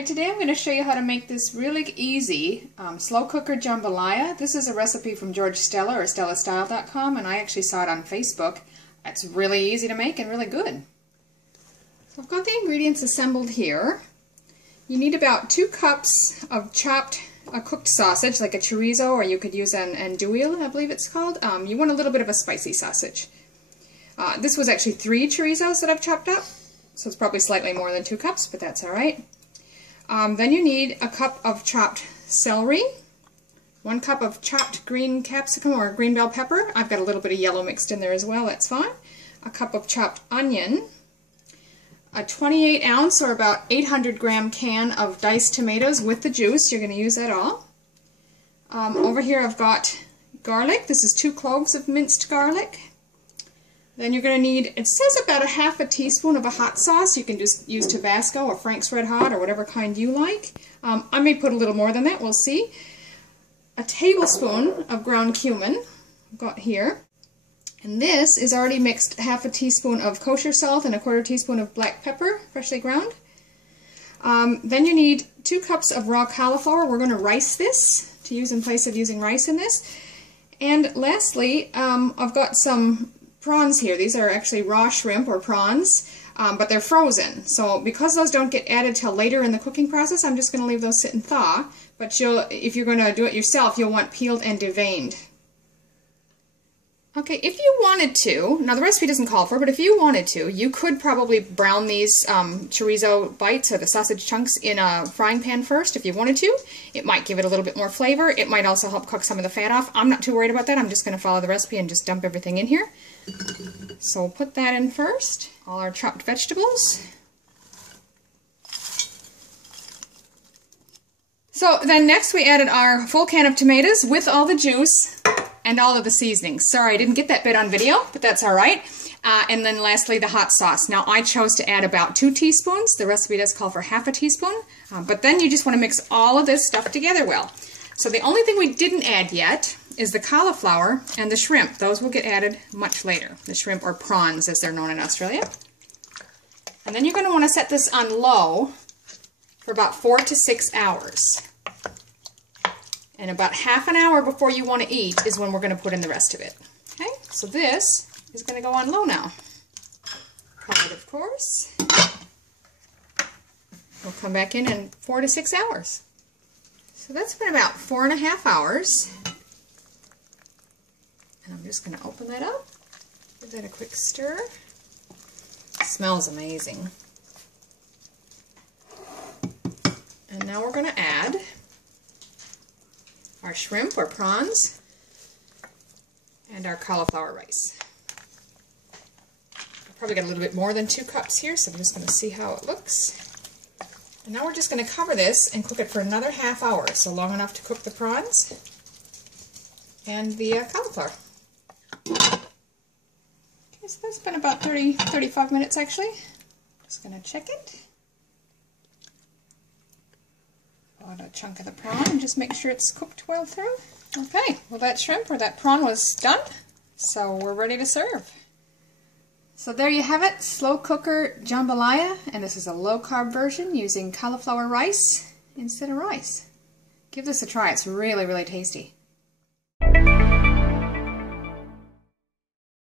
Alright, today I'm going to show you how to make this really easy slow cooker jambalaya. This is a recipe from George Stella or stellastyle.com, and I actually saw it on Facebook. It's really easy to make and really good. So I've got the ingredients assembled here. You need about 2 cups of chopped cooked sausage, like a chorizo, or you could use an andouille, I believe it's called. You want a little bit of a spicy sausage. This was actually 3 chorizos that I've chopped up, so it's probably slightly more than 2 cups, but that's alright. Then you need a cup of chopped celery, 1 cup of chopped green capsicum or green bell pepper. I've got a little bit of yellow mixed in there as well, that's fine. A cup of chopped onion, a 28 ounce or about 800 gram can of diced tomatoes with the juice. You're going to use that all. Over here I've got garlic. This is 2 cloves of minced garlic. Then you're going to need, it says about a ½ teaspoon of a hot sauce. You can just use Tabasco or Frank's Red Hot or whatever kind you like. I may put a little more than that, we'll see. A tablespoon of ground cumin, I've got here. And this is already mixed ½ teaspoon of kosher salt and a ¼ teaspoon of black pepper, freshly ground. Then you need 2 cups of raw cauliflower. We're going to rice this to use in place of using rice in this. And lastly, I've got some prawns here. These are actually raw shrimp or prawns, but they're frozen. So because those don't get added till later in the cooking process, I'm just going to leave those sit and thaw. But if you're going to do it yourself, you'll want peeled and deveined. Okay, if you wanted to, now the recipe doesn't call for it, but if you wanted to, you could probably brown these chorizo bites or the sausage chunks in a frying pan first if you wanted to. It might give it a little bit more flavor. It might also help cook some of the fat off. I'm not too worried about that. I'm just going to follow the recipe and just dump everything in here. So we'll put that in first. All our chopped vegetables. So then next we added our full can of tomatoes with all the juice and all of the seasonings. Sorry, I didn't get that bit on video, but that's all right. And then lastly, the hot sauce. Now I chose to add about 2 teaspoons. The recipe does call for ½ teaspoon. But then you just want to mix all of this stuff together well. So the only thing we didn't add yet is the cauliflower and the shrimp. Those will get added much later. The shrimp, or prawns as they're known in Australia. And then you're going to want to set this on low for about 4 to 6 hours. And about ½ an hour before you want to eat is when we're going to put in the rest of it. Okay, so this is going to go on low now. Covered, of course. We'll come back in 4 to 6 hours. So that's been about 4.5 hours. And I'm just going to open that up. Give that a quick stir. It smells amazing. And now we're going to add our shrimp or prawns and our cauliflower rice. I've probably got a little bit more than 2 cups here, so I'm just going to see how it looks. And now we're just going to cover this and cook it for another ½ hour, so long enough to cook the prawns and the cauliflower. Okay, so that's been about 35 minutes actually. Just going to check it. Add a chunk of the prawn and just make sure it's cooked well through. Okay, well that shrimp or that prawn was done, so we're ready to serve. So there you have it, slow cooker jambalaya, and this is a low carb version using cauliflower rice instead of rice. Give this a try, it's really, really tasty.